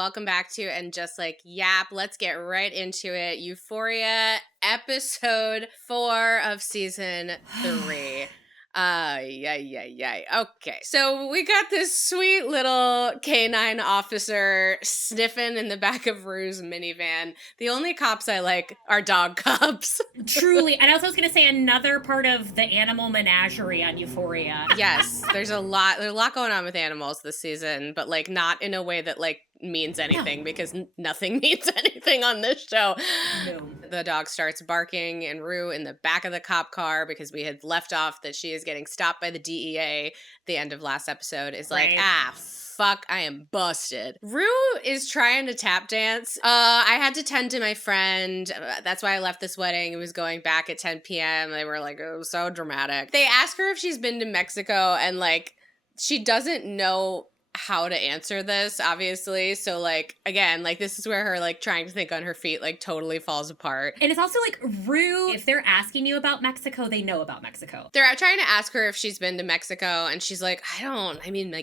welcome back to And Just Like Yap. Let's get right into it. Euphoria, episode 4 of season 3. Okay, so we got this sweet little canine officer sniffing in the back of Rue's minivan. The only cops I like are dog cops. Truly. And I was going to say another part of the animal menagerie on Euphoria. Yes, there's a lot going on with animals this season, but like not in a way that like means anything because nothing means anything on this show. No. The dog starts barking and Rue in the back of the cop car, because we had left off that she is getting stopped by the DEA at the end of last episode, is like, fuck, I am busted. Rue is trying to tap dance. I had to tend to my friend. That's why I left this wedding. It was going back at 10 p.m. They were like, oh, so dramatic. They ask her if she's been to Mexico, and like, she doesn't know how to answer this, obviously. So like, again, like this is where her like trying to think on her feet like totally falls apart. And it's also like, Rue, if they're asking you about Mexico, they know about Mexico. They're trying to ask her if she's been to Mexico, and she's like,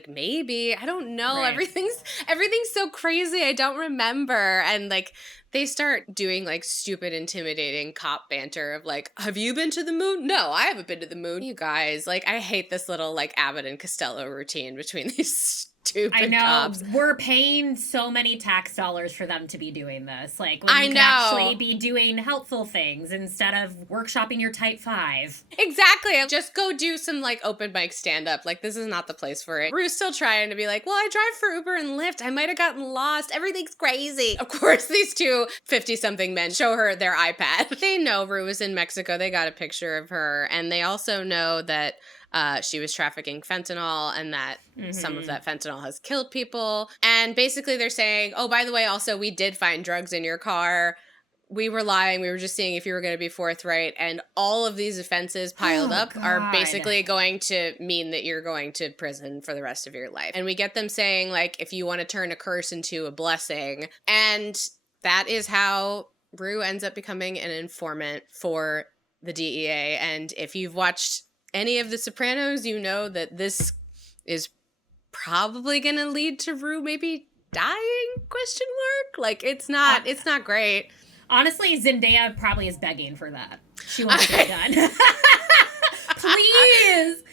maybe, I don't know. Right. Everything's so crazy, I don't remember. And like, they start doing like stupid, intimidating cop banter of like, have you been to the moon? No, I haven't been to the moon. You guys, like, I hate this little like Abbott and Costello routine between these stupid I know. Cops. We're paying so many tax dollars for them to be doing this. Like, when you could actually be doing helpful things instead of workshopping your type 5. Exactly. Just go do some like open mic stand up. Like, this is not the place for it. Rue's still trying to be like, well, I drive for Uber and Lyft. I might have gotten lost. Everything's crazy. Of course, these two 50-something men show her their iPad. They know Rue was in Mexico. They got a picture of her. And they also know that she was trafficking fentanyl, and that some of that fentanyl has killed people. And basically they're saying, oh, by the way, also, we did find drugs in your car. We were lying. We were just seeing if you were going to be forthright. And all of these offenses piled up are basically going to mean that you're going to prison for the rest of your life. And we get them saying, like, if you want to turn a curse into a blessing. And that is how Rue ends up becoming an informant for the DEA. And if you've watched any of The Sopranos, you know that this is probably going to lead to Rue maybe dying, ? Like, it's not great. Honestly, Zendaya probably is begging for that. She wants it done. Please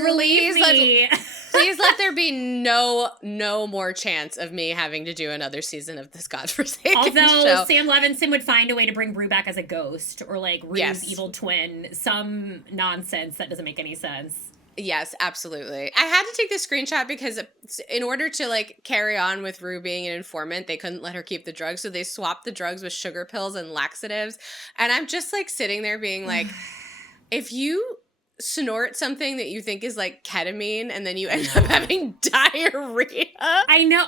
release me. Please let there be no more chance of me having to do another season of this godforsaken show. Although Sam Levinson would find a way to bring Rue back as a ghost, or like Rue's evil twin, some nonsense that doesn't make any sense. Yes, absolutely. I had to take this screenshot because in order to like carry on with Rue being an informant, they couldn't let her keep the drugs, so they swapped the drugs with sugar pills and laxatives. And I'm just like sitting there being like, if you snort something that you think is like ketamine and then you end up having diarrhea. I know.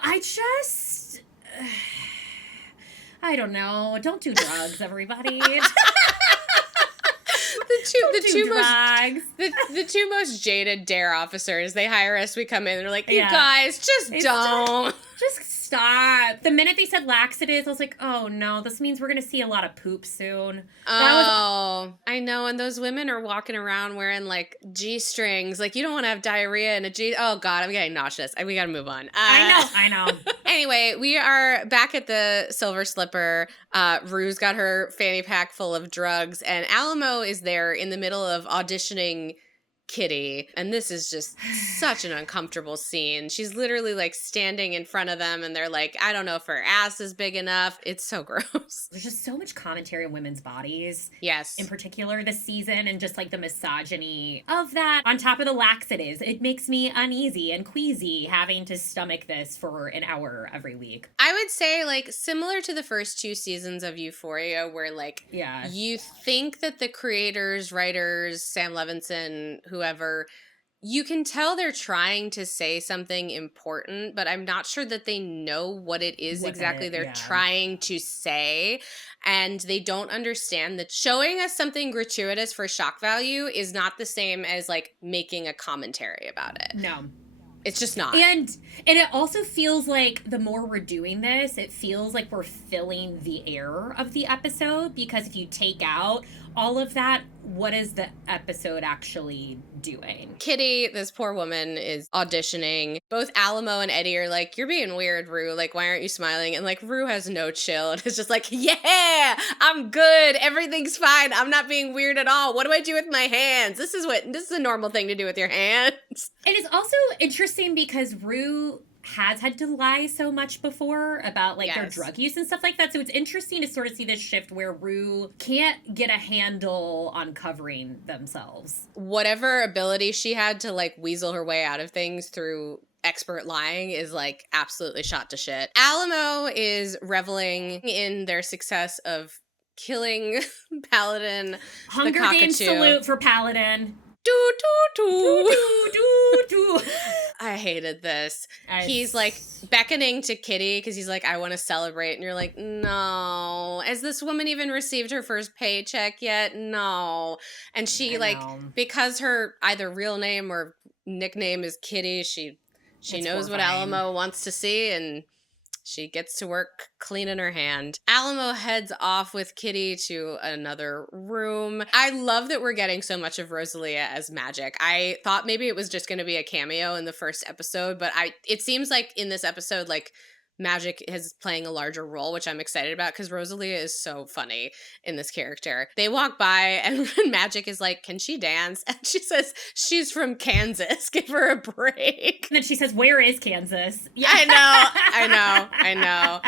I don't know. Don't do drugs, everybody. The two most jaded dare officers, they hire us, we come in, they're like, you guys, just don't. Just stop. The minute they said laxatives, I was like, oh no, this means we're going to see a lot of poop soon. I know, and those women are walking around wearing like G-strings. Like, you don't want to have diarrhea in a G. Oh God, I'm getting nauseous. We got to move on. I know. Anyway, we are back at the Silver Slipper. Rue's got her fanny pack full of drugs, and Alamo is there in the middle of auditioning Kitty, and this is just such an uncomfortable scene. She's literally like standing in front of them, and they're like, I don't know if her ass is big enough. It's so gross. There's just so much commentary on women's bodies. Yes. In particular this season, and just like the misogyny of that. On top of the laxatives, it makes me uneasy and queasy having to stomach this for an hour every week. I would say like similar to the first 2 seasons of Euphoria, where like you think that the creators, writers, Sam Levinson, whoever, you can tell they're trying to say something important, but I'm not sure that they know what it is exactly they're trying to say. And they don't understand that showing us something gratuitous for shock value is not the same as like making a commentary about it. No. It's just not. And it also feels like the more we're doing this, it feels like we're filling the air of the episode, because if you take out all of that, what is the episode actually doing? Kitty, this poor woman, is auditioning. Both Alamo and Eddie are like, you're being weird, Rue. Like, why aren't you smiling? And like, Rue has no chill. And it's just like, yeah, I'm good. Everything's fine. I'm not being weird at all. What do I do with my hands? This is a normal thing to do with your hands. And it's also interesting because Rue has had to lie so much before about like their drug use and stuff like that. So it's interesting to sort of see this shift where Rue can't get a handle on covering themselves. Whatever ability she had to like weasel her way out of things through expert lying is like absolutely shot to shit. Alamo is reveling in their success of killing Paladin. Hunger Games salute for Paladin. Do, do, do. Do, do, do. I hated this. He's like beckoning to Kitty because he's like, I want to celebrate. And you're like, no. Has this woman even received her first paycheck yet? No. And she because her either real name or nickname is Kitty, she knows what Alamo wants to see, and she gets to work cleaning her hand. Alamo heads off with Kitty to another room. I love that we're getting so much of Rosalia as magic. I thought maybe it was just going to be a cameo in the first episode, but it seems like in this episode, like, magic is playing a larger role, which I'm excited about because Rosalia is so funny in this character. They walk by and Magic is like, can she dance? And she says, she's from Kansas. Give her a break. And then she says, where is Kansas? Yeah. I know.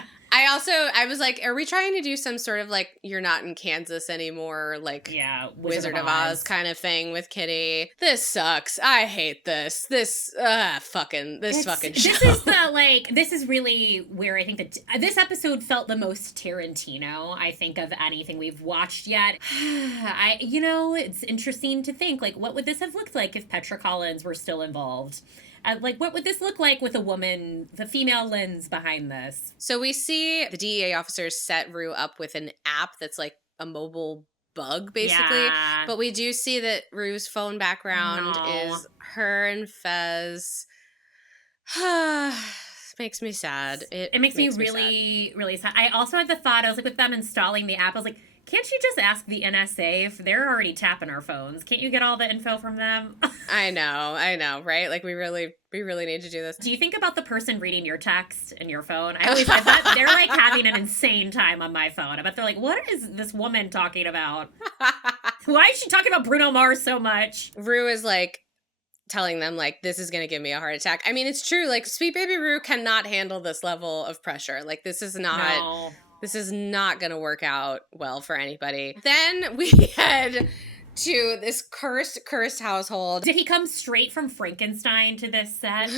I was like, are we trying to do some sort of like, you're not in Kansas anymore, like Wizard of Oz kind of thing with Kitty? This sucks. I hate this. This fucking show. This is really where I think that this episode felt the most Tarantino, I think, of anything we've watched yet. It's interesting to think, like, what would this have looked like if Petra Collins were still involved? What would this look like with a woman, the female lens behind this? So we see the DEA officers set Rue up with an app that's like a mobile bug, basically. Yeah. But we do see that Rue's phone background is her and Fez. Makes me sad. It makes me really, really sad. I also had the thought, I was like, with them installing the app, I was like, can't you just ask the NSA if they're already tapping our phones? Can't you get all the info from them? I know, right? Like, we really need to do this. Do you think about the person reading your text and your phone? I bet they're like having an insane time on my phone. I bet they're like, what is this woman talking about? Why is she talking about Bruno Mars so much? Rue is like telling them, like, this is going to give me a heart attack. I mean, it's true. Like, Sweet Baby Rue cannot handle this level of pressure. Like, this is not... No. This is not going to work out well for anybody. Then we head to this cursed household. Did he come straight from Frankenstein to this set?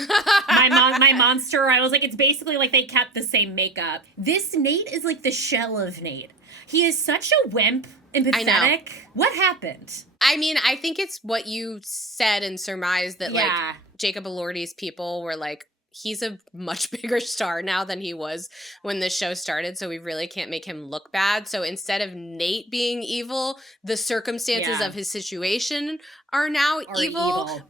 my monster, I was like, it's basically like they kept the same makeup. This Nate is like the shell of Nate. He is such a wimp and pathetic. What happened? I mean, I think it's what you said and surmised that like Jacob Elordi's people were like, he's a much bigger star now than he was when the show started, so we really can't make him look bad. So instead of Nate being evil, the circumstances of his situation are now evil.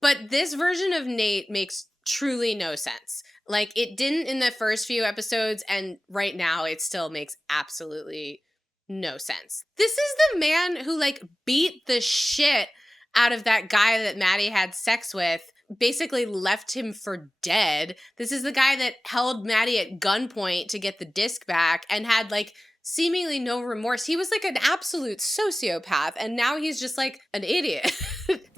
But this version of Nate makes truly no sense. Like, it didn't in the first few episodes, and right now it still makes absolutely no sense. This is the man who, like, beat the shit out of that guy that Maddy had sex with, basically left him for dead. This is the guy that held Maddy at gunpoint to get the disc back and had like seemingly no remorse. He was like an absolute sociopath, and now he's just like an idiot.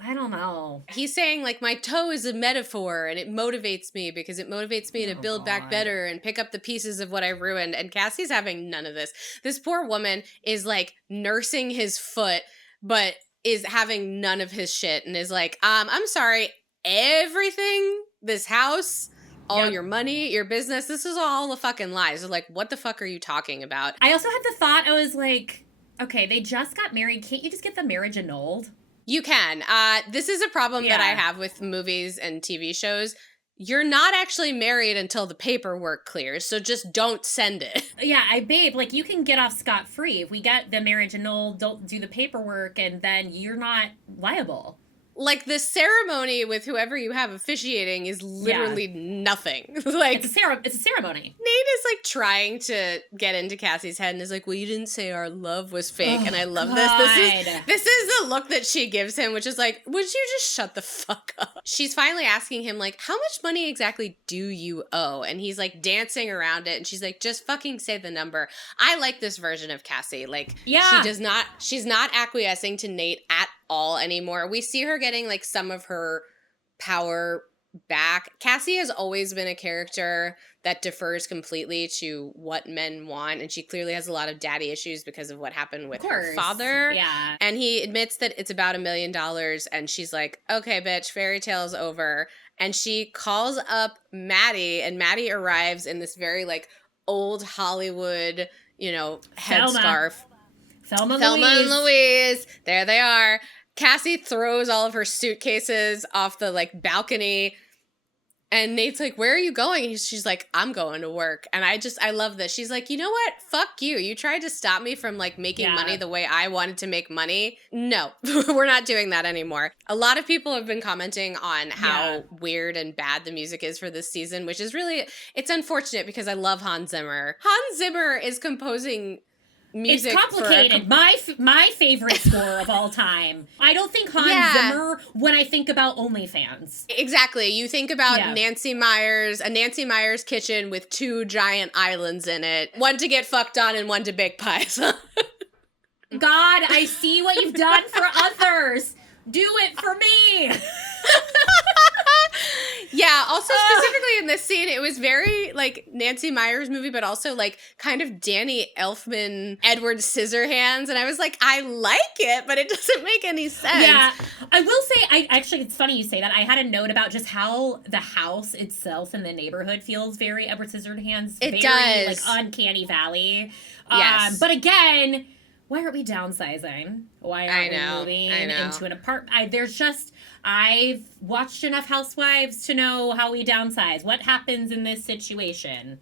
I don't know. He's saying like, my toe is a metaphor and it motivates me because it motivates me to build back better and pick up the pieces of what I ruined. And Cassie's having none of this. This poor woman is like nursing his foot, but is having none of his shit and is like, I'm sorry, everything, this house, all your money, your business, this is all a fucking lie. So like, what the fuck are you talking about? I also had the thought, I was like, okay, they just got married. Can't you just get the marriage annulled? You can. This is a problem that I have with movies and TV shows. You're not actually married until the paperwork clears, so just don't send it. Yeah, babe, like, you can get off scot-free. If we get the marriage annulled, don't do the paperwork, and then you're not liable. Like, the ceremony with whoever you have officiating is literally nothing. Like, it's a ceremony. Nate is, like, trying to get into Cassie's head and is like, well, you didn't say our love was fake. And I love this. This is the look that she gives him, which is like, would you just shut the fuck up? She's finally asking him, like, how much money exactly do you owe? And he's, like, dancing around it. And she's like, just fucking say the number. I like this version of Cassie. Like, she's not acquiescing to Nate at all anymore. We see her getting, like, some of her power back. Cassie has always been a character that defers completely to what men want, and she clearly has a lot of daddy issues because of what happened with her father. Yeah. And he admits that it's about $1 million, and she's like, okay, bitch, fairy tale's over. And she calls up Maddy, and Maddy arrives in this very, like, old Hollywood, you know, headscarf. Thelma and Louise. There they are. Cassie throws all of her suitcases off the, like, balcony. And Nate's like, where are you going? And she's like, I'm going to work. And I love this. She's like, you know what? Fuck you. You tried to stop me from, like, making money the way I wanted to make money. No, we're not doing that anymore. A lot of people have been commenting on how weird and bad the music is for this season, which is really, it's unfortunate because I love Hans Zimmer. Hans Zimmer is composing music. It's complicated. My favorite score of all time. I don't think Hans Zimmer when I think about OnlyFans. Exactly. You think about a Nancy Meyers kitchen with 2 giant islands in it. One to get fucked on and one to bake pies. God, I see what you've done for others. Do it for me. Yeah, also specifically in this scene, it was very, like, Nancy Meyers movie, but also, like, kind of Danny Elfman, Edward Scissorhands, and I was like, I like it, but it doesn't make any sense. Yeah, I will say, actually, it's funny you say that. I had a note about just how the house itself in the neighborhood feels very Edward Scissorhands. It very, does. Like, uncanny valley. Yes. But again, why aren't we downsizing? Why aren't we moving into an apartment? I've watched enough Housewives to know how we downsize. What happens in this situation?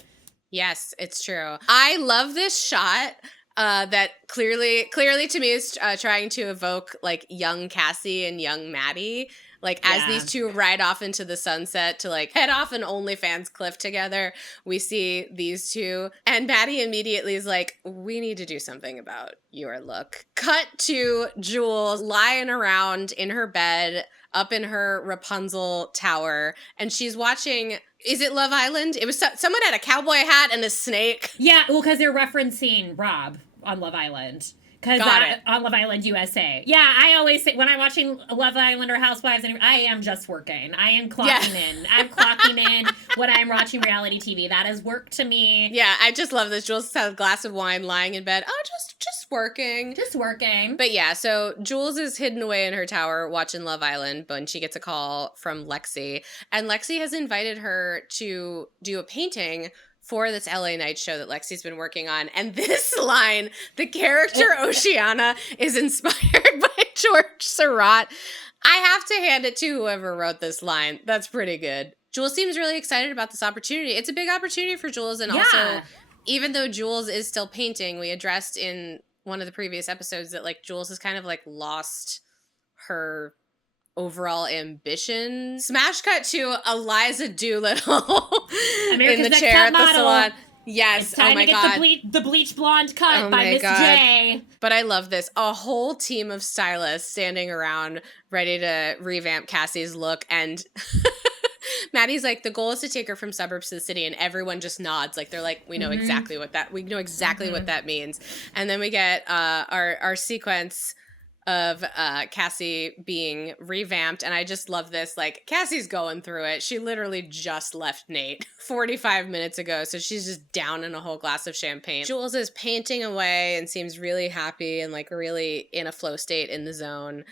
Yes, it's true. I love this shot that clearly to me is trying to evoke, like, young Cassie and young Maddy. Like, as these two ride off into the sunset to, like, head off an OnlyFans cliff together, we see these two. And Maddy immediately is like, we need to do something about your look. Cut to Jules lying around in her bed, up in her Rapunzel tower, and she's watching, is it Love Island? It was someone had a cowboy hat and a snake. Yeah, well, because they're referencing Rob on Love Island. On Love Island USA. Yeah, I always say, when I'm watching Love Island or Housewives, I am just working. I am clocking in. I'm clocking in when I'm watching reality TV. That is work to me. Yeah, I just love this. Jules has a glass of wine lying in bed. Oh, just working. Just working. But yeah, so Jules is hidden away in her tower watching Love Island when she gets a call from Lexi. And Lexi has invited her to do a painting for this LA Night show that Lexi's been working on. And this line, the character Oceana is inspired by George Surratt. I have to hand it to whoever wrote this line. That's pretty good. Jules seems really excited about this opportunity. It's a big opportunity for Jules. And also, even though Jules is still painting, we addressed in one of the previous episodes that, like, Jules has kind of, like, lost her overall ambition. Smash cut to Eliza Doolittle in the chair at the salon. Yes, it's time to get the bleach blonde cut by Miss J. But I love this. A whole team of stylists standing around ready to revamp Cassie's look, and Maddy's like, the goal is to take her from suburbs to the city, and everyone just nods. Like, they're like, we know exactly what that what that means. And then we get our sequence of Cassie being revamped, and I just love this. Like, Cassie's going through it. She literally just left Nate 45 minutes ago, so she's just down in a whole glass of champagne. Jules is painting away and seems really happy and, like, really in a flow state, in the zone.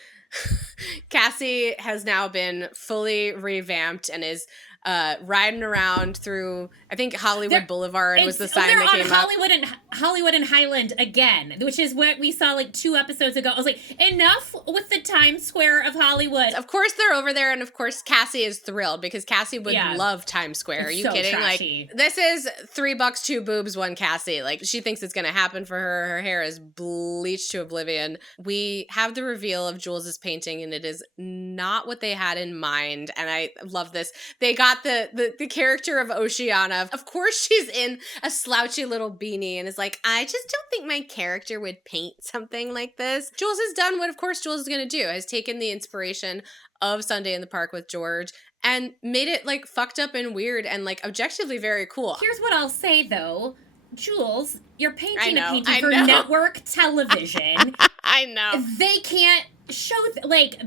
Cassie has now been fully revamped and is riding around through, I think Hollywood Boulevard was the sign that came up. Hollywood and Highland again, which is what we saw like 2 episodes ago. I was like, enough with the Times Square of Hollywood. Of course they're over there, and of course Cassie is thrilled because Cassie would love Times Square. Are you so kidding? Trashy. Like, this is $3, 2 boobs, 1 Cassie. Like, she thinks it's gonna happen for her. Her hair is bleached to oblivion. We have the reveal of Jules's painting, and it is not what they had in mind. And I love this. They got the character of Oceana. Of course, she's in a slouchy little beanie and is like, I just don't think my character would paint something like this. Jules has done what, of course, Jules is going to do, has taken the inspiration of Sunday in the Park with George and made it, like, fucked up and weird and, like, objectively very cool. Here's what I'll say, though. Jules, you're painting a painting for network television. I know. They can't show,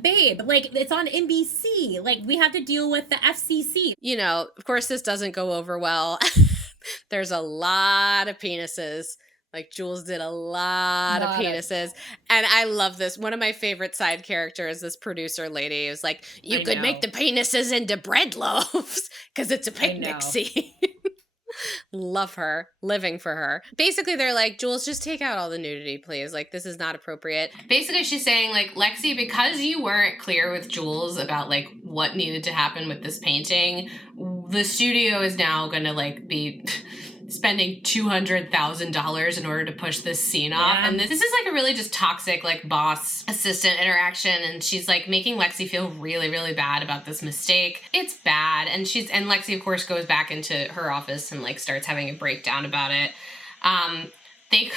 babe, like, it's on NBC. Like, we have to deal with the FCC. You know, of course, this doesn't go over well. There's a lot of penises. Like, Jules did a lot of penises. And I love this. One of my favorite side characters, this producer lady, is like, you could make the penises into bread loaves because it's a picnic scene. Love her. Living for her. Basically, they're like, Jules, just take out all the nudity, please. Like, this is not appropriate. Basically, she's saying, like, Lexi, because you weren't clear with Jules about, like, what needed to happen with this painting, the studio is now going to, like, be spending $200,000 in order to push this scene off. And this is like a really just toxic, like, boss assistant interaction. And she's like making Lexi feel really, really bad about this mistake. It's bad. And Lexi, of course, goes back into her office and, like, starts having a breakdown about it. They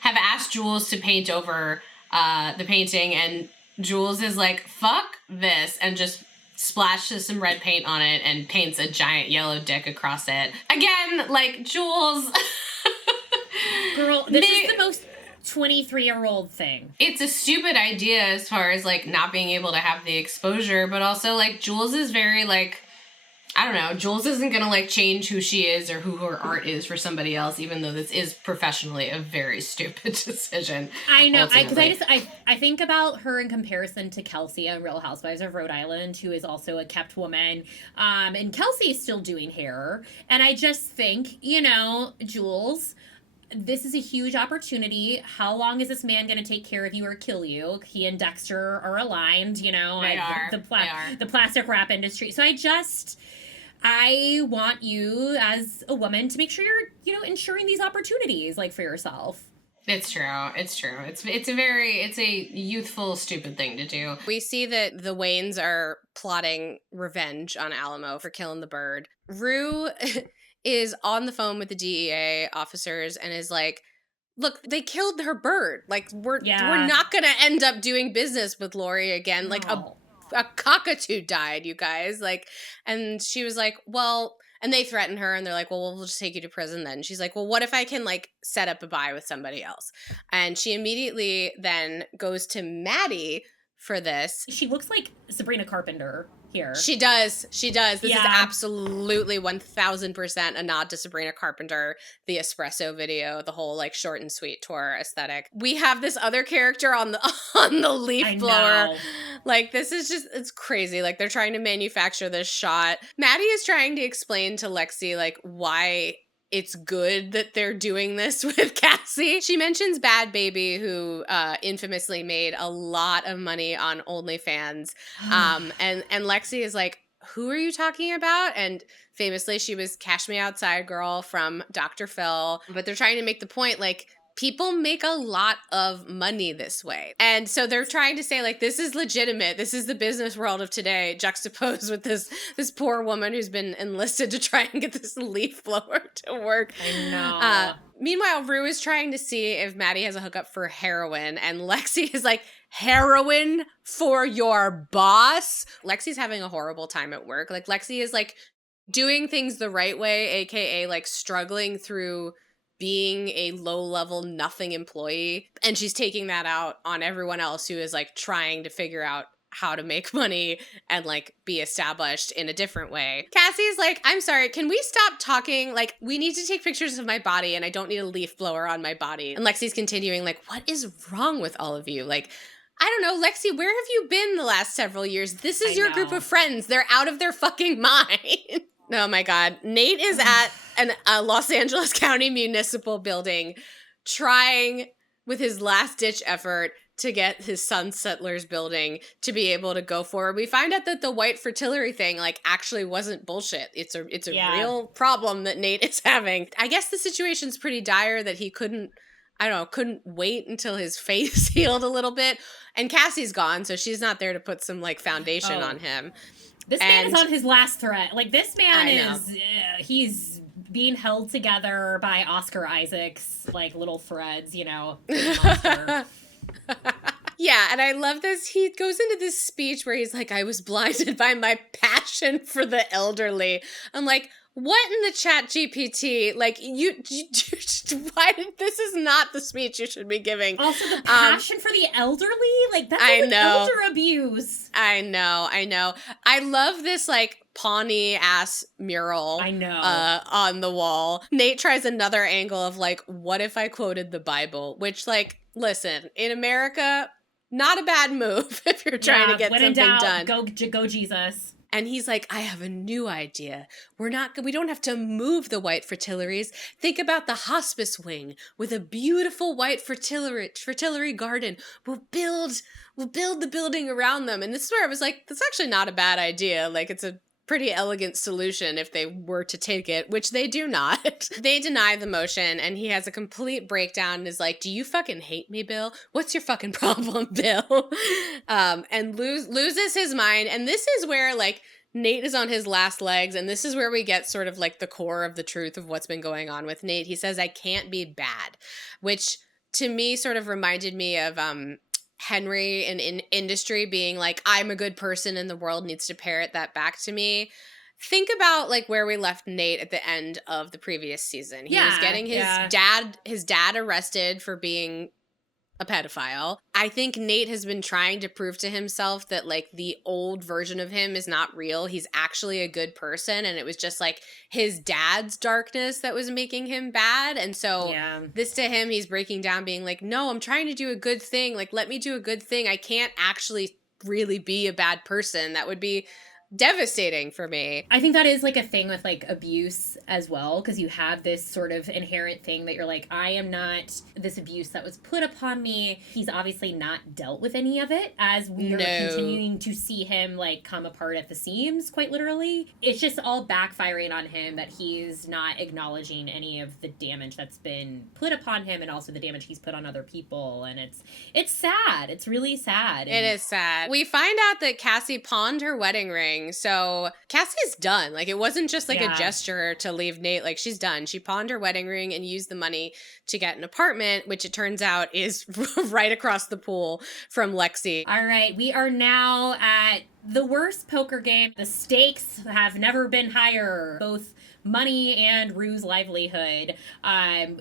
have asked Jules to paint over the painting, and Jules is like, fuck this, and just splashes some red paint on it and paints a giant yellow dick across it. Again, like, Jules. Girl, this is the most 23-year-old thing. It's a stupid idea as far as, like, not being able to have the exposure, but also, like, Jules is very, like, I don't know, Jules isn't gonna, like, change who she is or who her art is for somebody else, even though this is professionally a very stupid decision. I know, because I think about her in comparison to Kelsey on Real Housewives of Rhode Island, who is also a kept woman, and Kelsey's still doing hair, and I just think, you know, Jules, this is a huge opportunity. How long is this man going to take care of you or kill you? He and Dexter are aligned, you know. They are. The plastic wrap industry. So I want you as a woman to make sure you're, you know, ensuring these opportunities, like, for yourself. It's true. It's a youthful, stupid thing to do. We see that the Waynes are plotting revenge on Alamo for killing the bird. Rue is on the phone with the DEA officers and is like, look, they killed her bird. Like, we're not going to end up doing business with Lori again. Like, a cockatoo died, you guys. Like, and she was like, well, and they threaten her and they're like, well, we'll just take you to prison then. She's like, well, what if I can, like, set up a buy with somebody else? And she immediately then goes to Maddy for this. She looks like Sabrina Carpenter here. She does. This is absolutely 1000% a nod to Sabrina Carpenter, the espresso video, the whole, like, short and sweet tour aesthetic. We have this other character on the leaf blower. Like, this is just, it's crazy. Like, they're trying to manufacture this shot. Maddy is trying to explain to Lexi, like, why it's good that they're doing this with Cassie. She mentions Bad Baby, who infamously made a lot of money on OnlyFans. And Lexi is like, who are you talking about? And famously, she was Cash Me Outside girl from Dr. Phil. But they're trying to make the point, like, people make a lot of money this way. And so they're trying to say, like, this is legitimate. This is the business world of today, juxtaposed with this poor woman who's been enlisted to try and get this leaf blower to work. I know. Meanwhile, Rue is trying to see if Maddy has a hookup for heroin, and Lexi is like, heroin for your boss? Lexi's having a horrible time at work. Like, Lexi is, like, doing things the right way, aka, like, struggling through being a low-level nothing employee, and she's taking that out on everyone else who is, like, trying to figure out how to make money and, like, be established in a different way. Cassie's like, I'm sorry, can we stop talking? Like, we need to take pictures of my body and I don't need a leaf blower on my body. And Lexi's continuing, like, what is wrong with all of you? Like, I don't know, Lexi, where have you been the last several years? This is your group of friends. They're out of their fucking mind. Oh my God. Nate is at a Los Angeles County municipal building trying with his last ditch effort to get his Sun Settlers building to be able to go forward. We find out that the white fritillary thing like actually wasn't bullshit. It's a real problem that Nate is having. I guess the situation's pretty dire that he couldn't wait until his face healed a little bit. And Cassie's gone, so she's not there to put some like foundation on him. This man is on his last thread. Like, this man is, he's being held together by Oscar Isaac's, like, little threads, you know. Yeah, and I love this. He goes into this speech where he's like, I was blinded by my passion for the elderly. I'm like, what in the chat GPT? Like, why this is not the speech you should be giving. Also, the passion for the elderly? Like, that's like elder abuse. I know. I love this, like, Pawnee-ass mural on the wall. Nate tries another angle of, like, what if I quoted the Bible? Which, like, listen, in America, not a bad move if you're trying to get something done. Go Jesus. And he's like, I have a new idea. We don't have to move the white fritillaries. Think about the hospice wing with a beautiful white fritillary garden. We'll build the building around them. And this is where I was like, that's actually not a bad idea. Like, it's a pretty elegant solution if they were to take it, which they do not. They deny the motion, and he has a complete breakdown and is like, do you fucking hate me, Bill? What's your fucking problem, Bill? And loses his mind. And this is where, like, Nate is on his last legs, and this is where we get sort of, like, the core of the truth of what's been going on with Nate. He says, I can't be bad, which to me sort of reminded me of Henry in Industry being like, I'm a good person and the world needs to parrot that back to me. Think about like where we left Nate at the end of the previous season. He was getting his dad arrested for being a pedophile. I think Nate has been trying to prove to himself that like the old version of him is not real. He's actually a good person, and it was just like his dad's darkness that was making him bad. And so this to him, he's breaking down being like, no, I'm trying to do a good thing. Like, let me do a good thing. I can't actually really be a bad person. That would be devastating for me. I think that is like a thing with like abuse as well, because you have this sort of inherent thing that you're like, I am not this abuse that was put upon me. He's obviously not dealt with any of it, as we are continuing to see him like come apart at the seams, quite literally. It's just all backfiring on him that he's not acknowledging any of the damage that's been put upon him, and also the damage he's put on other people. And it's sad. It's really sad. It is sad. We find out that Cassie pawned her wedding ring. So Cassie's done. Like, it wasn't just like a gesture to leave Nate. Like, she's done. She pawned her wedding ring and used the money to get an apartment, which it turns out is right across the pool from Lexi. All right. We are now at the worst poker game. The stakes have never been higher. Both money and Rue's livelihood.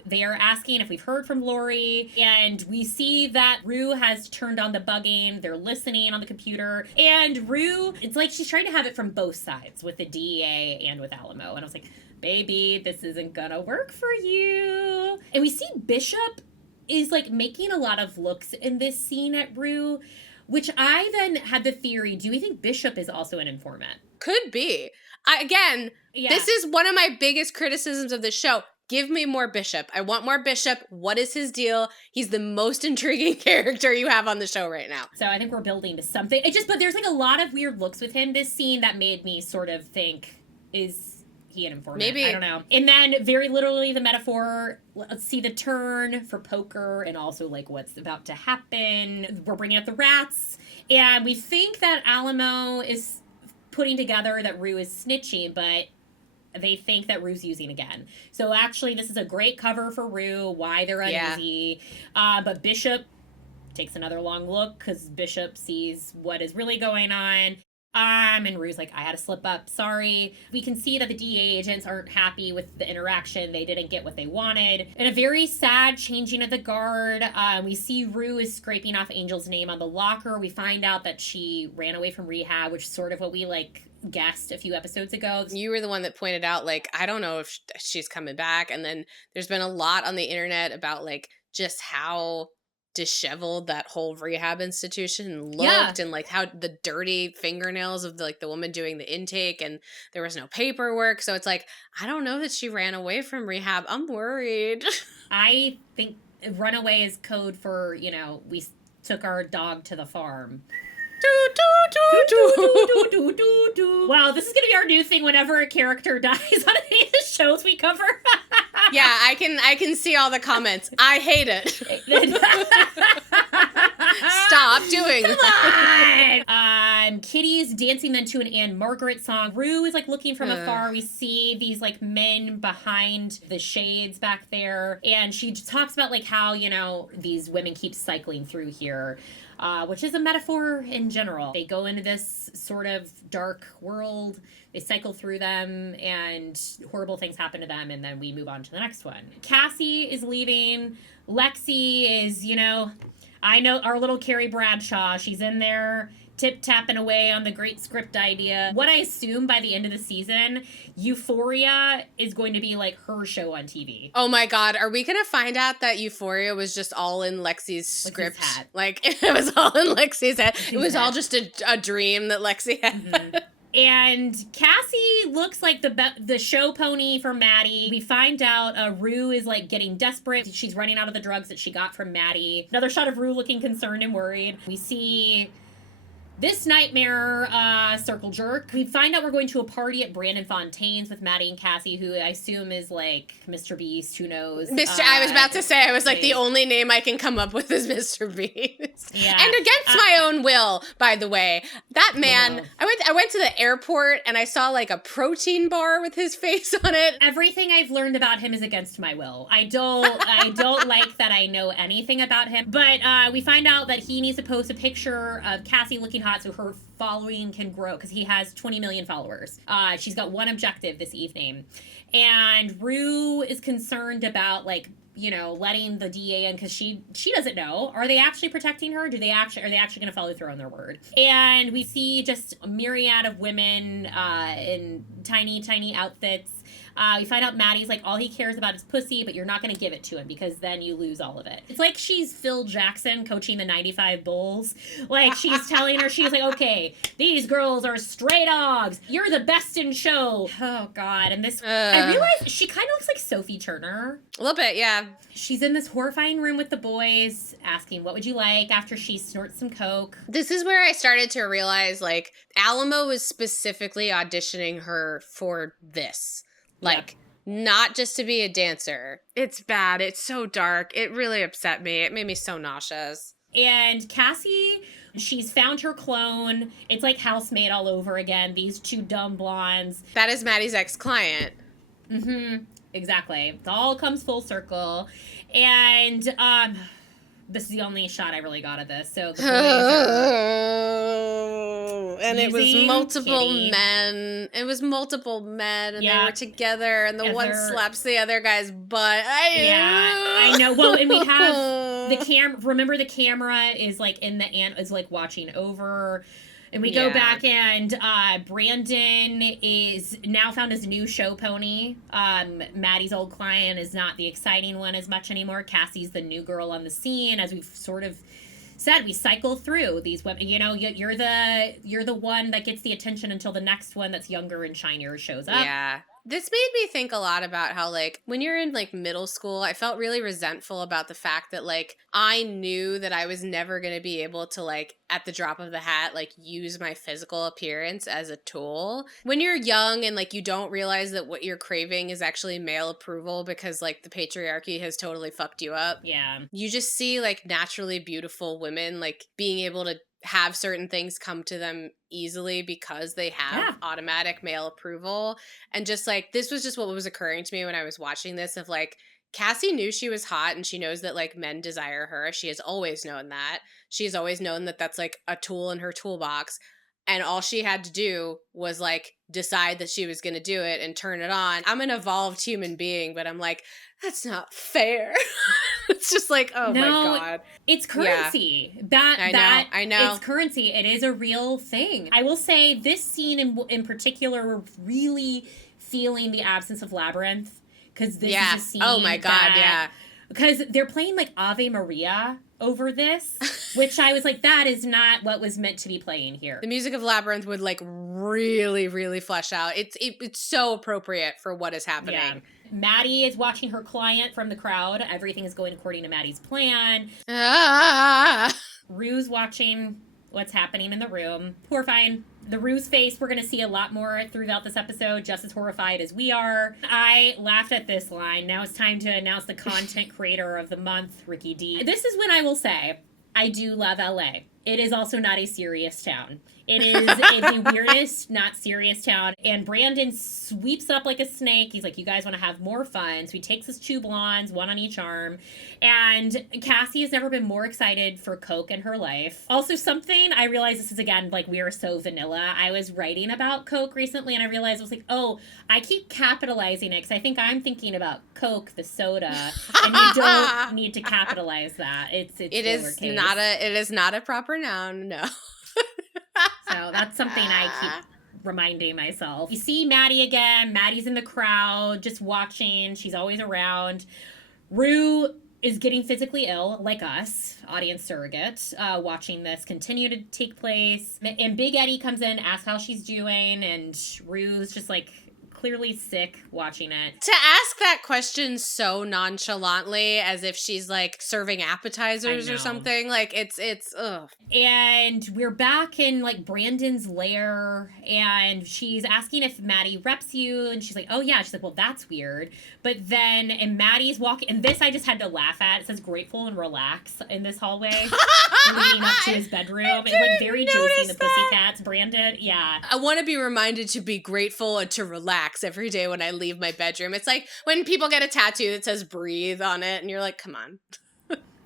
They are asking if we've heard from Lori, and we see that Rue has turned on the bugging. They're listening on the computer, and Rue, it's like she's trying to have it from both sides with the DEA and with Alamo. And I was like, baby, this isn't gonna work for you. And we see Bishop is like making a lot of looks in this scene at Rue, which I then had the theory, do we think Bishop is also an informant? Could be. This is one of my biggest criticisms of the show. Give me more Bishop. I want more Bishop. What is his deal? He's the most intriguing character you have on the show right now. So I think we're building to something. But there's like a lot of weird looks with him this scene that made me sort of think, is he an informant? Maybe. I don't know. And then very literally the metaphor, let's see the turn for poker and also like what's about to happen. We're bringing up the rats. And we think that Alamo is putting together that Rue is snitching, but they think that Rue's using again. So actually, this is a great cover for Rue, why they're uneasy. But Bishop takes another long look because Bishop sees what is really going on. And Rue's like, I had to slip up. Sorry. We can see that the DEA agents aren't happy with the interaction. They didn't get what they wanted. And a very sad changing of the guard. We see Rue is scraping off Angel's name on the locker. We find out that she ran away from rehab, which is sort of what we like guessed a few episodes ago. You were the one that pointed out, like, I don't know if she's coming back. And then there's been a lot on the internet about like just how disheveled that whole rehab institution looked, Yeah. and like how the dirty fingernails of the woman doing the intake, and there was no paperwork. So it's like, I don't know that she ran away from rehab. I'm worried. I think runaway is code for, we took our dog to the farm. Wow, this is gonna be our new thing whenever a character dies on any of the shows we cover. Yeah, I can see all the comments. I hate it. Stop doing that. Kitty's dancing then to an Anne Margaret song. Rue is like looking from afar. We see these like men behind the shades back there, and she talks about like how these women keep cycling through here. Which is a metaphor in general. They go into this sort of dark world, they cycle through them, and horrible things happen to them, and then we move on to the next one. Cassie is leaving. Lexi is, I know our little Carrie Bradshaw. She's in there tip-tapping away on the great script idea. What I assume by the end of the season, Euphoria is going to be like her show on TV. Oh my God, are we going to find out that Euphoria was just all in Lexi's script? Hat. Like, it was all in Lexi's head. It was all just a dream that Lexi had. Mm-hmm. And Cassie looks like the show pony for Maddy. We find out Rue is like getting desperate. She's running out of the drugs that she got from Maddy. Another shot of Rue looking concerned and worried. We see this nightmare circle jerk. We find out we're going to a party at Brandon Fontaine's with Maddy and Cassie, who I assume is like Mr. Beast. Who knows? I was about to say, I was like, the only name I can come up with is Mr. Beast. Yeah. And against my own will, by the way. That man, I went to the airport and I saw like a protein bar with his face on it. Everything I've learned about him is against my will. I don't like that I know anything about him. But we find out that he needs to post a picture of Cassie looking hot so her following can grow, because he has 20 million followers. She's got one objective this evening. And Rue is concerned about letting the DA in, because she doesn't know. Are they actually protecting her? Are they actually going to follow through on their word? And we see just a myriad of women in tiny outfits. We find out Maddie's like, all he cares about is pussy, but you're not going to give it to him because then you lose all of it. It's like she's Phil Jackson coaching the 95 Bulls. Like, she's telling her, she's like, okay, these girls are stray dogs. You're the best in show. Oh, God. And this, I realized she kind of looks like Sophie Turner. A little bit, yeah. She's in this horrifying room with the boys, asking, what would you like, after she snorts some coke. This is where I started to realize, like, Alamo was specifically auditioning her for this. Like, not just to be a dancer. It's bad. It's so dark. It really upset me. It made me so nauseous. And Cassie, she's found her clone. It's like Housemaid all over again. These two dumb blondes. That is Maddie's ex-client. Mm-hmm. Exactly. It all comes full circle. And, this is the only shot I really got of this. So the boys and it was multiple men. It was multiple men, and they were together, and the one slaps the other guy's butt. I know. Well, and we have the remember, the camera is like is like watching over. And we go back, and Brandon is now found his new show pony. Maddie's old client is not the exciting one as much anymore. Cassie's the new girl on the scene. As we've sort of said, we cycle through these women. You're the one that gets the attention until the next one that's younger and shinier shows up. Yeah. This made me think a lot about how, like, when you're in, like, middle school, I felt really resentful about the fact that, like, I knew that I was never going to be able to, like, at the drop of the hat, like, use my physical appearance as a tool. When you're young and, like, you don't realize that what you're craving is actually male approval because, like, the patriarchy has totally fucked you up. Yeah. You just see, like, naturally beautiful women, like, being able to have certain things come to them easily because they have automatic male approval. And just like, this was just what was occurring to me when I was watching this, of like, Cassie knew she was hot, and she knows that like men desire her. She has always known that. She has always known that that's like a tool in her toolbox. And all she had to do was like decide that she was going to do it and turn it on. I'm an evolved human being, but I'm like, that's not fair. It's just like, oh my God. It's currency. Yeah. I know. It's currency. It is a real thing. I will say this scene in particular, we're really feeling the absence of Labrinth, because this is a scene. Oh my God, because they're playing like Ave Maria over this, which I was like, that is not what was meant to be playing here. The music of Labyrinth would like really, really flesh out. It's so appropriate for what is happening. Yeah. Maddy is watching her client from the crowd. Everything is going according to Maddy's plan. Rue's watching what's happening in the room. Horrifying. The Rue's face, we're going to see a lot more throughout this episode, just as horrified as we are. I laughed at this line. Now it's time to announce the content creator of the month, Ricky D. This is when I will say, I do love LA. It is also not a serious town. It is the weirdest, not serious town. And Brandon sweeps up like a snake. He's like, you guys want to have more fun. So he takes his two blondes, one on each arm. And Cassie has never been more excited for Coke in her life. Also something, I realized this is, again, like, we are so vanilla. I was writing about Coke recently, and I realized I was like, oh, I keep capitalizing it because I think I'm thinking about Coke, the soda, and you don't need to capitalize that. It is not a proper noun, no. So that's something I keep reminding myself. You see Maddy again. Maddy's in the crowd, just watching. She's always around. Rue is getting physically ill, like us, audience surrogate, watching this continue to take place. And Big Eddie comes in, asks how she's doing, and Rue's just like clearly sick watching it. To ask that question so nonchalantly, as if she's like serving appetizers or something, like it's ugh. And we're back in like Brandon's lair, and she's asking if Maddy reps you, and she's like, oh yeah. She's like, well, that's weird. But then, and Maddie's walking, and this I just had to laugh at. It says grateful and relax in this hallway leading up to his bedroom. It's like very Josie and the Pussycats. Brandon, yeah. I want to be reminded to be grateful and to relax every day when I leave my bedroom. It's like when people get a tattoo that says breathe on it, and you're like, come on.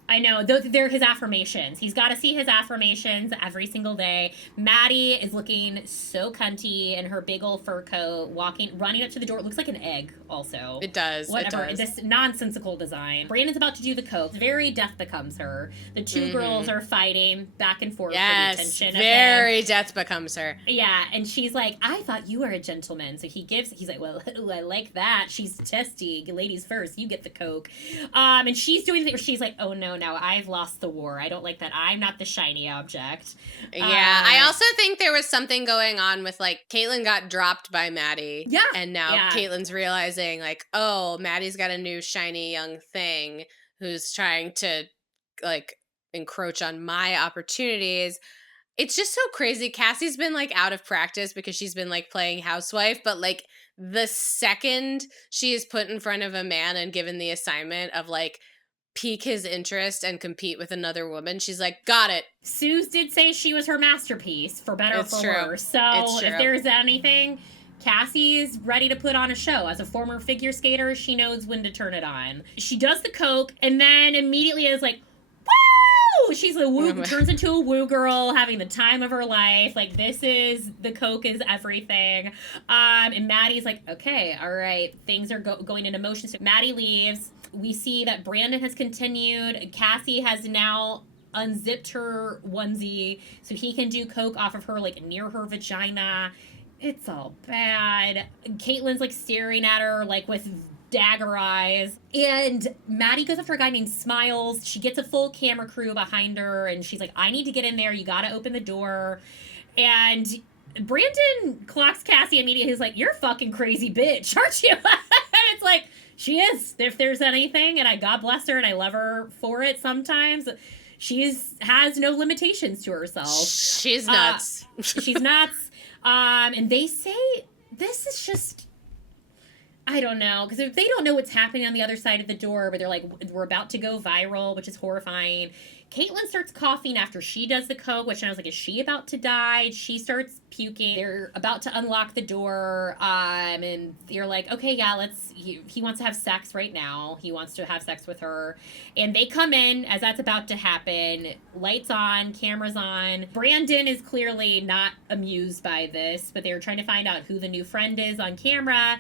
I know. They're his affirmations. He's got to see his affirmations every single day. Maddy is looking so cunty in her big old fur coat, running up to the door. It looks like an egg also. It does. Whatever. It does. This nonsensical design. Brandon's about to do the coke. Very Death Becomes Her. The two girls are fighting back and forth for the attention. Very Death Becomes Her. Yeah, and she's like, I thought you were a gentleman. So he's like, well, I like that. She's testy. Ladies first. You get the coke. And she's doing the thing where she's like, oh no, now I've lost the war. I don't like that. I'm not the shiny object. Yeah, I also think there was something going on with like Caitlin got dropped by Maddy. Yeah. And now Caitlin's realizing like, oh, Maddie's got a new shiny young thing who's trying to like encroach on my opportunities. It's just so crazy. Cassie's been like out of practice because she's been like playing housewife, but like the second she is put in front of a man and given the assignment of like pique his interest and compete with another woman, she's like, got it. Suze did say she was her masterpiece, for better or for worse. So It's true. If there's anything, Cassie is ready to put on a show. As a former figure skater, she knows when to turn it on. She does the coke, and then immediately is like, woo! She's a woo, turns into a woo girl, having the time of her life. Like, the coke is everything. And Maddy's like, okay, all right, things are going into motion. So Maddy leaves. We see that Brandon has continued. Cassie has now unzipped her onesie so he can do coke off of her, like, near her vagina. It's all bad. Caitlin's, like, staring at her, like, with dagger eyes. And Maddy goes after a guy named Smiles. She gets a full camera crew behind her, and she's like, I need to get in there. You gotta open the door. And Brandon clocks Cassie immediately. He's like, you're a fucking crazy bitch, aren't you? And it's like, she is, if there's anything, and God bless her, and I love her for it sometimes. She has no limitations to herself. She's nuts. She's nuts. And they say this is just, I don't know, because they don't know what's happening on the other side of the door, but they're like, we're about to go viral, which is horrifying. Caitlin starts coughing after she does the coke, which I was like, is she about to die? She starts puking. They're about to unlock the door, and you're like, okay, yeah, he wants to have sex right now. He wants to have sex with her. And they come in as that's about to happen. Lights on, cameras on. Brandon is clearly not amused by this, but they're trying to find out who the new friend is on camera.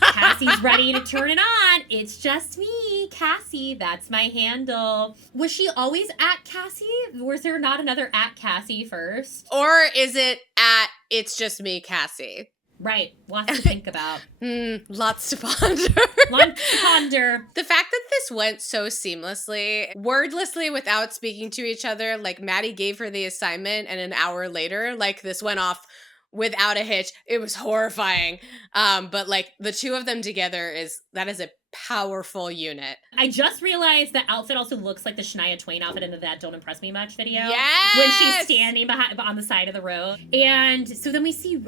Cassie's ready to turn it on. It's just me, Cassie. That's my handle. Was she always at Cassie? Was there not another at Cassie first? Or is it at it's just me, Cassie? Right. Lots to think about. Lots to ponder. Lots to ponder. The fact that this went so seamlessly, wordlessly, without speaking to each other, like Maddy gave her the assignment and an hour later, like this went off without a hitch. It was horrifying. But like the two of them together that is a powerful unit. I just realized the outfit also looks like the Shania Twain outfit in the That Don't Impress Me Much video. Yes! When she's standing on the side of the road. And so then we see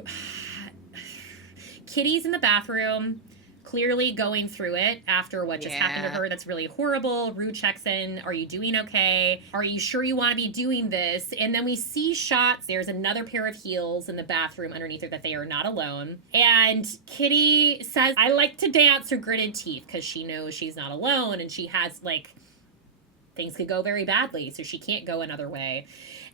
Kitty's in the bathroom, clearly going through it after what just happened to her. That's really horrible. Rue checks in. Are you doing okay? Are you sure you want to be doing this? And then we see shots. There's another pair of heels in the bathroom underneath her that they are not alone. And Kitty says, I like to dance her gritted teeth because she knows she's not alone and she has, like, things could go very badly, so she can't go another way.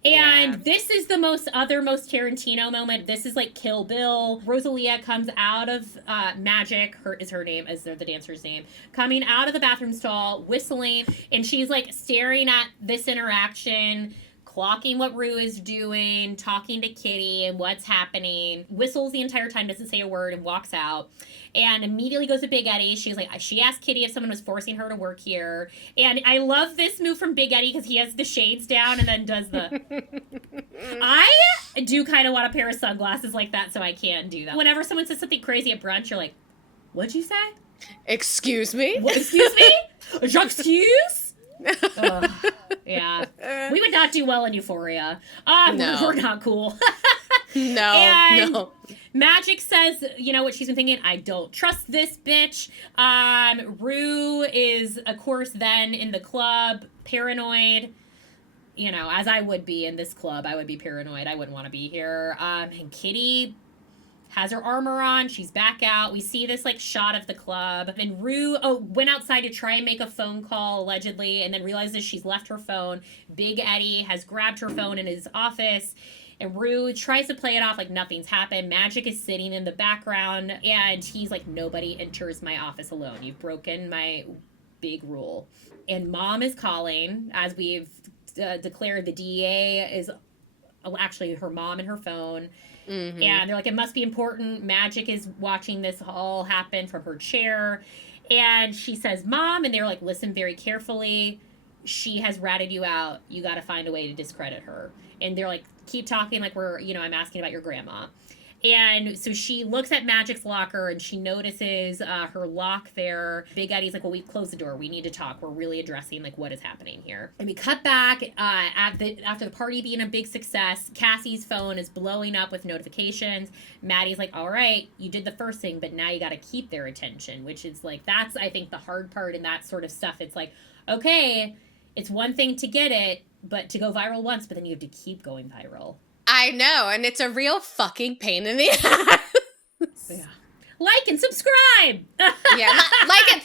And this is the most Tarantino moment. This is like Kill Bill. Rosalia comes out of Magic, is the dancer's name, coming out of the bathroom stall, whistling, and she's like staring at this interaction, clocking what Rue is doing, talking to Kitty and what's happening, whistles the entire time, doesn't say a word, and walks out. And immediately goes to Big Eddie. She asked Kitty if someone was forcing her to work here. And I love this move from Big Eddie because he has the shades down and then does the... I do kind of want a pair of sunglasses like that, so I can do that. Whenever someone says something crazy at brunch, you're like, what'd you say? Excuse me? What, excuse me? J'excuse? Yeah. We would not do well in Euphoria. No. We're not cool. No. Magic says, you know what she's been thinking? I don't trust this bitch. Rue is, of course, then in the club, paranoid. You know, as I would be in this club, I would be paranoid. I wouldn't want to be here. And Kitty has her armor on. She's back out. We see this, like, shot of the club. And Rue went outside to try and make a phone call, allegedly, and then realizes she's left her phone. Big Eddie has grabbed her phone in his office. And Rue tries to play it off like nothing's happened. Magic is sitting in the background. And he's like, nobody enters my office alone. You've broken my big rule. And Mom is calling. As we've declared, the DEA is actually her mom and her phone. Mm-hmm. And they're like, it must be important. Magic is watching this all happen from her chair. And she says, Mom. And they're like, listen very carefully. She has ratted you out. You got to find a way to discredit her. And they're like, keep talking like I'm asking about your grandma. And so she looks at Magic's locker and she notices her lock there. Big Eddie's like, well, we closed the door. We need to talk. We're really addressing like what is happening here. And we cut back after the party being a big success. Cassie's phone is blowing up with notifications. Maddie's like, all right, you did the first thing, but now you got to keep their attention, which is like, that's, I think, the hard part in that sort of stuff. It's like, okay, it's one thing to get it, but to go viral once, but then you have to keep going viral. I know, and it's a real fucking pain in the ass. Yeah. Like and subscribe! Like and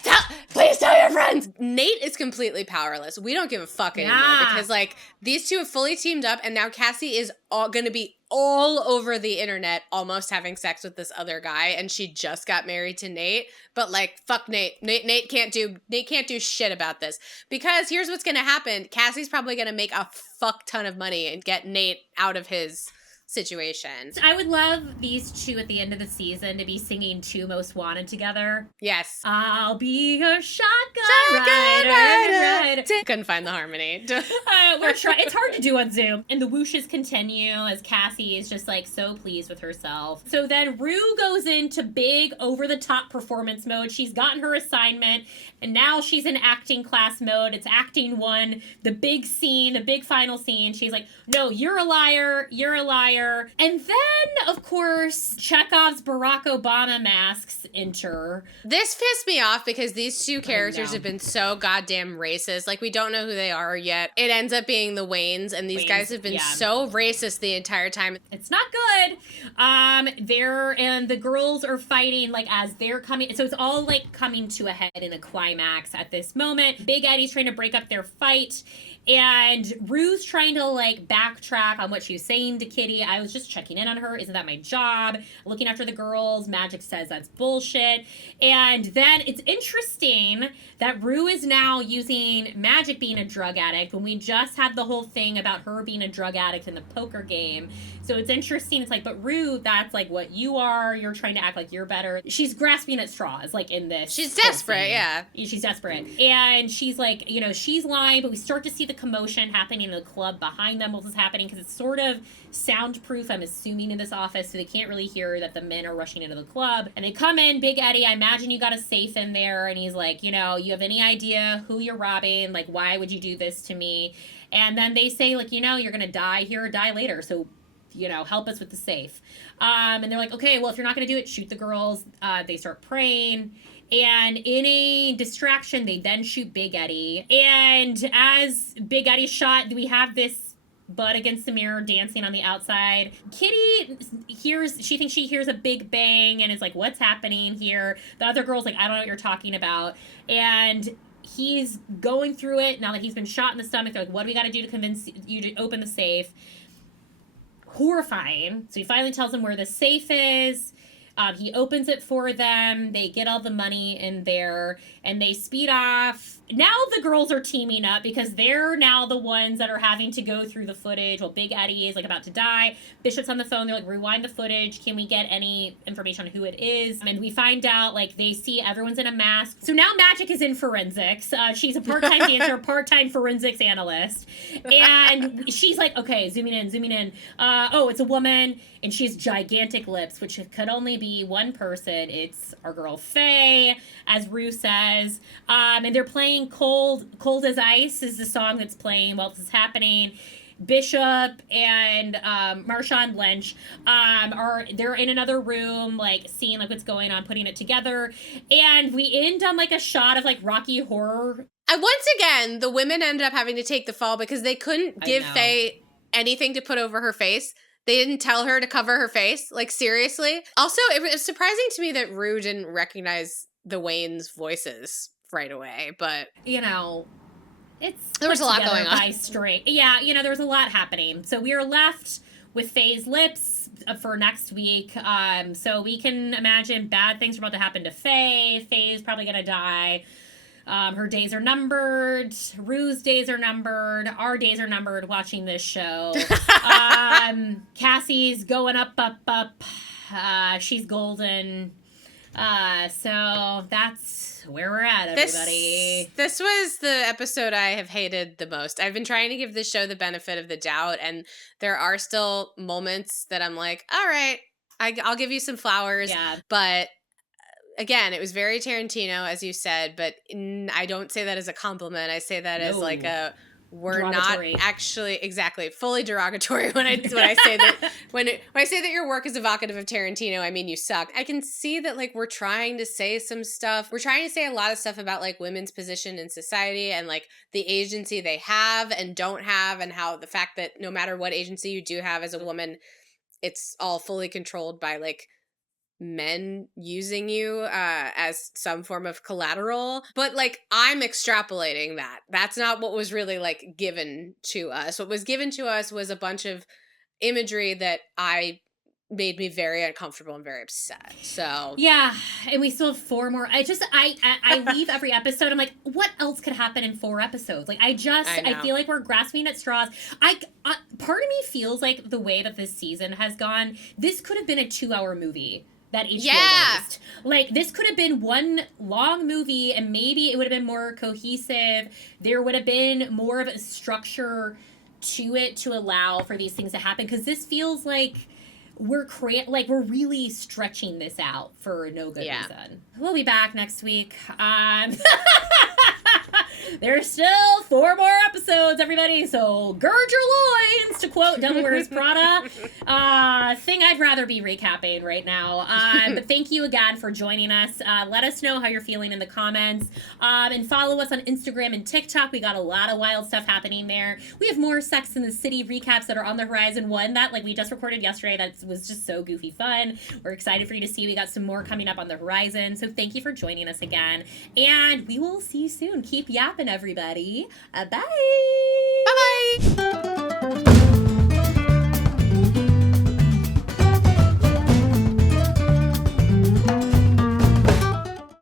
please tell your friends! Nate is completely powerless. We don't give a fuck anymore because, like, these two have fully teamed up, and now Cassie is going to be all over the internet almost having sex with this other guy, and she just got married to Nate. But, like, fuck Nate. Nate can't do shit about this. Because here's what's going to happen. Cassie's probably going to make a fuck ton of money and get Nate out of his situation. I would love these two at the end of the season to be singing Two Most Wanted together. Yes. I'll be your shotgun rider. Couldn't find the harmony. We're trying. It's hard to do on Zoom. And the whooshes continue as Cassie is just like so pleased with herself. So then Rue goes into big over-the-top performance mode. She's gotten her assignment and now she's in acting class mode. It's acting one, the big scene, the big final scene. She's like, no, you're a liar. You're a liar. And then, of course, Chekhov's Barack Obama masks enter. This pissed me off because these two characters have been so goddamn racist. Like, we don't know who they are yet. It ends up being the Waynes, and these guys have been so racist the entire time. It's not good. And the girls are fighting, like, as they're coming. So it's all, like, coming to a head in a climax at this moment. Big Eddie's trying to break up their fight. And Rue's trying to, like, backtrack on what she was saying to Kitty I was just checking in on her. Isn't that my job? Looking after the girls. Magic says that's bullshit. And then it's interesting that Rue is now using Magic being a drug addict when we just had the whole thing about her being a drug addict in the poker game. So it's interesting. It's like, but Rue, that's like what you are. You're trying to act like you're better. She's grasping at straws, like in this. She's desperate, yeah. She's desperate. And she's like, you know, she's lying, but we start to see the commotion happening in the club behind them while this is happening because it's sort of soundproof, I'm assuming, in this office, so they can't really hear that the men are rushing into the club. And they come in, Big Eddie, I imagine you got a safe in there, and he's like, you know, you have any idea who you're robbing? Like, why would you do this to me? And then they say, like, you know, you're gonna die here or die later, so, you know, help us with the safe. And they're like, okay, well, if you're not gonna do it, shoot the girls. They start praying. And in a distraction, they then shoot Big Eddie. And as Big Eddie's shot, we have this butt against the mirror dancing on the outside. Kitty she thinks she hears a big bang and is like, what's happening here? The other girl's like, I don't know what you're talking about. And he's going through it now that he's been shot in the stomach. They're like, what do we got to do to convince you to open the safe? Horrifying. So he finally tells them where the safe is. He opens it for them. They get all the money in there and they speed off. Now the girls are teaming up because they're now the ones that are having to go through the footage while Big Eddie is like about to die. Bishop's on the phone. They're like, rewind the footage. Can we get any information on who it is? And we find out, like, they see everyone's in a mask. So now Magic is in forensics. She's a part-time dancer, part-time forensics analyst. And she's like, okay, zooming in. Oh, it's a woman. And she has gigantic lips, which could only be one person. It's our girl Faye, as Rue says. And they're playing Cold as Ice is the song that's playing while this is happening. Bishop and Marshawn Lynch they're in another room, like seeing like what's going on, putting it together. And we end on like a shot of like Rocky Horror. And once again, the women ended up having to take the fall because they couldn't give Faye anything to put over her face. They didn't tell her to cover her face. Like, seriously. Also, it was surprising to me that Rue didn't recognize the Wayans' voices right away, but... You know, there was a lot going on. Yeah, you know, there was a lot happening. So we are left with Faye's lips for next week. So we can imagine bad things are about to happen to Faye. Faye's probably going to die. Her days are numbered. Rue's days are numbered. Our days are numbered watching this show. Cassie's going up. She's golden. So that's where we're at, everybody. This was the episode I have hated the most. I've been trying to give this show the benefit of the doubt, and there are still moments that I'm like, all right, I'll give you some flowers. Yeah. But again, it was very Tarantino, as you said, but I don't say that as a compliment. I say that as like a... We're not actually exactly fully derogatory when I say that when I say that your work is evocative of Tarantino, I mean you suck. I can see that like we're trying to say some stuff. We're trying to say a lot of stuff about like women's position in society and like the agency they have and don't have, and how the fact that no matter what agency you do have as a woman, it's all fully controlled by like men using you as some form of collateral. But like, I'm extrapolating that. That's not what was really like given to us. What was given to us was a bunch of imagery that made me very uncomfortable and very upset. So yeah, and we still have 4 more. I leave every episode. I'm like, what else could happen in 4 episodes? Like, I feel like we're grasping at straws. Part of me feels like the way that this season has gone, this could have been a 2-hour movie that HBO released. Like, this could have been one long movie, and maybe it would have been more cohesive. There would have been more of a structure to it to allow for these things to happen, because this feels like we're really stretching this out for no good reason. We'll be back next week. There's still 4 more episodes, everybody, so gird your loins, to quote Devil Wears Prada. Thing I'd rather be recapping right now. But thank you again for joining us. Let us know how you're feeling in the comments. And follow us on Instagram and TikTok. We got a lot of wild stuff happening there. We have more Sex in the City recaps that are on the horizon. One that we just recorded yesterday that was just so goofy fun. We're excited for you to see. We got some more coming up on the horizon. So thank you for joining us again. And we will see you soon. Keep yapping, everybody. Bye. Bye-bye.